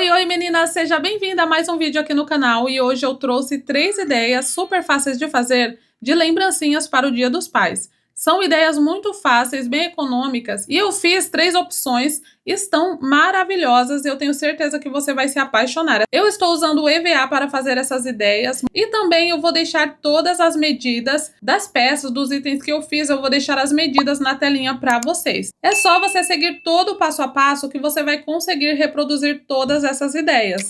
Oi meninas, seja bem-vinda a mais um vídeo aqui no canal e hoje eu trouxe 3 ideias super fáceis de fazer de lembrancinhas para o Dia dos Pais. São ideias muito fáceis, bem econômicas e eu fiz 3 opções, estão maravilhosas e eu tenho certeza que você vai se apaixonar. Eu estou usando o EVA para fazer essas ideias e também eu vou deixar todas as medidas das peças, dos itens que eu fiz, eu vou deixar as medidas na telinha para vocês. É só você seguir todo o passo a passo que você vai conseguir reproduzir todas essas ideias.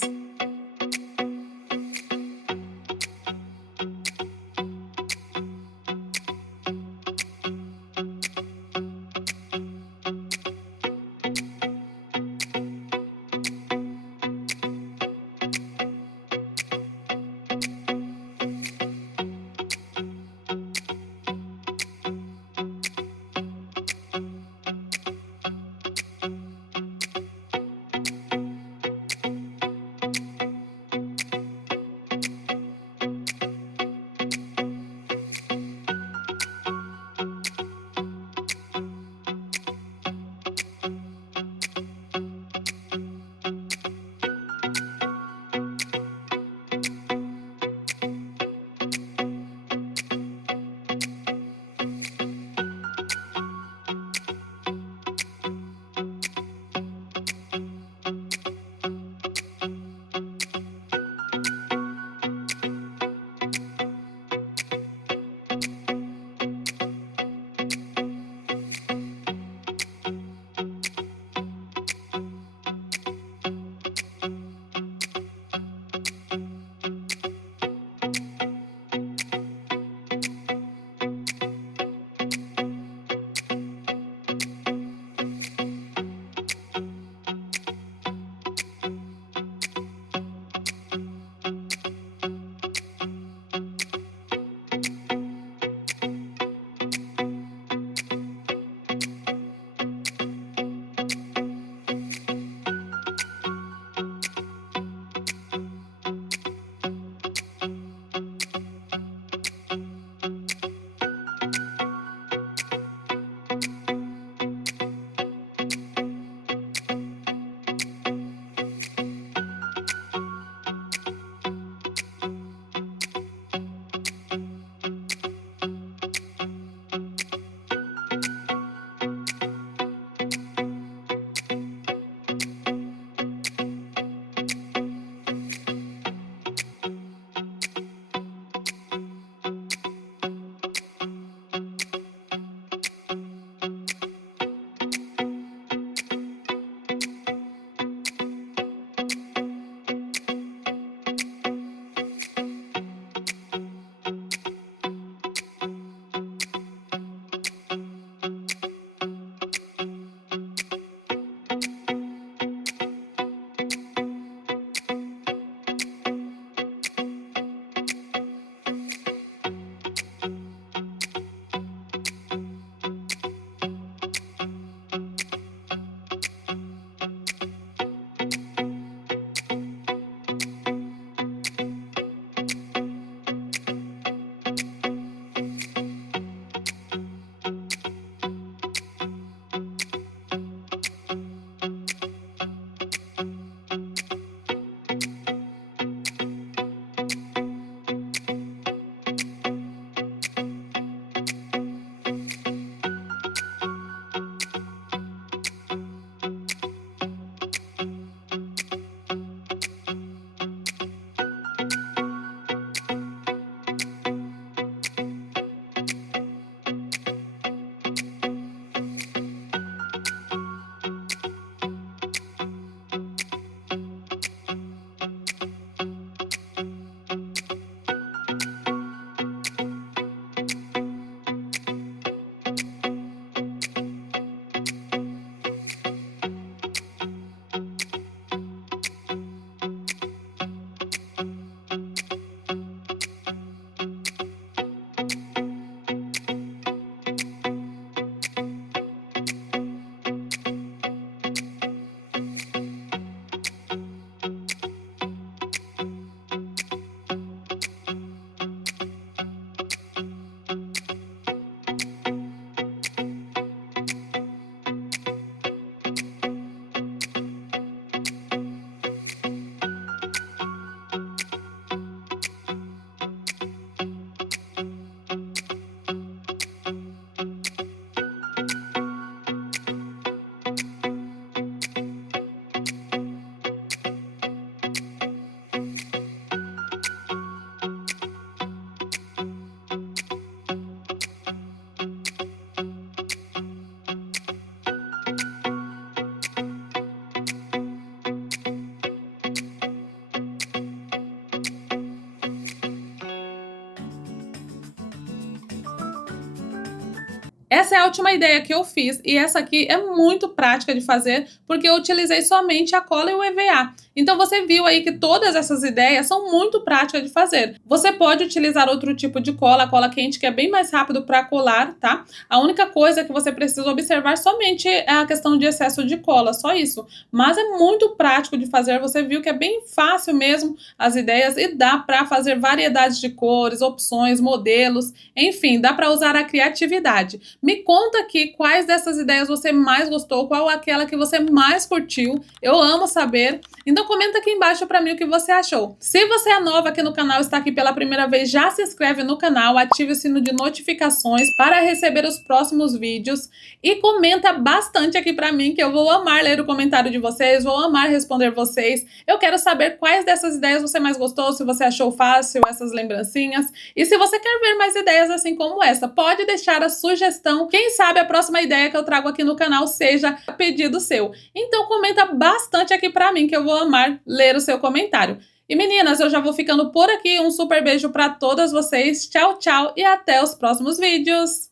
Essa é a última ideia que eu fiz e essa aqui é muito prática de fazer porque eu utilizei somente a cola e o EVA. Então você viu aí que todas essas ideias são muito práticas de fazer. Você pode utilizar outro tipo de cola, a cola quente, que é bem mais rápido para colar, tá? A única coisa que você precisa observar somente é a questão de excesso de cola, só isso. Mas é muito prático de fazer, você viu que é bem fácil mesmo as ideias e dá para fazer variedades de cores, opções, modelos, enfim, dá para usar a criatividade. Me conta aqui quais dessas ideias você mais gostou, qual aquela que você mais curtiu. Eu amo saber. Então comenta aqui embaixo para mim o que você achou. Se você é nova aqui no canal, está aqui pela primeira vez, já se inscreve no canal, ative o sino de notificações para receber os próximos vídeos e comenta bastante aqui para mim que eu vou amar ler o comentário de vocês, vou amar responder vocês. Eu quero saber quais dessas ideias você mais gostou, se você achou fácil essas lembrancinhas e se você quer ver mais ideias assim como essa, pode deixar a sugestão. Quem sabe a próxima ideia que eu trago aqui no canal seja pedido seu. Então comenta bastante aqui pra mim que eu vou amar ler o seu comentário. E meninas, eu já vou ficando por aqui. Um super beijo pra todas vocês. Tchau, tchau e até os próximos vídeos.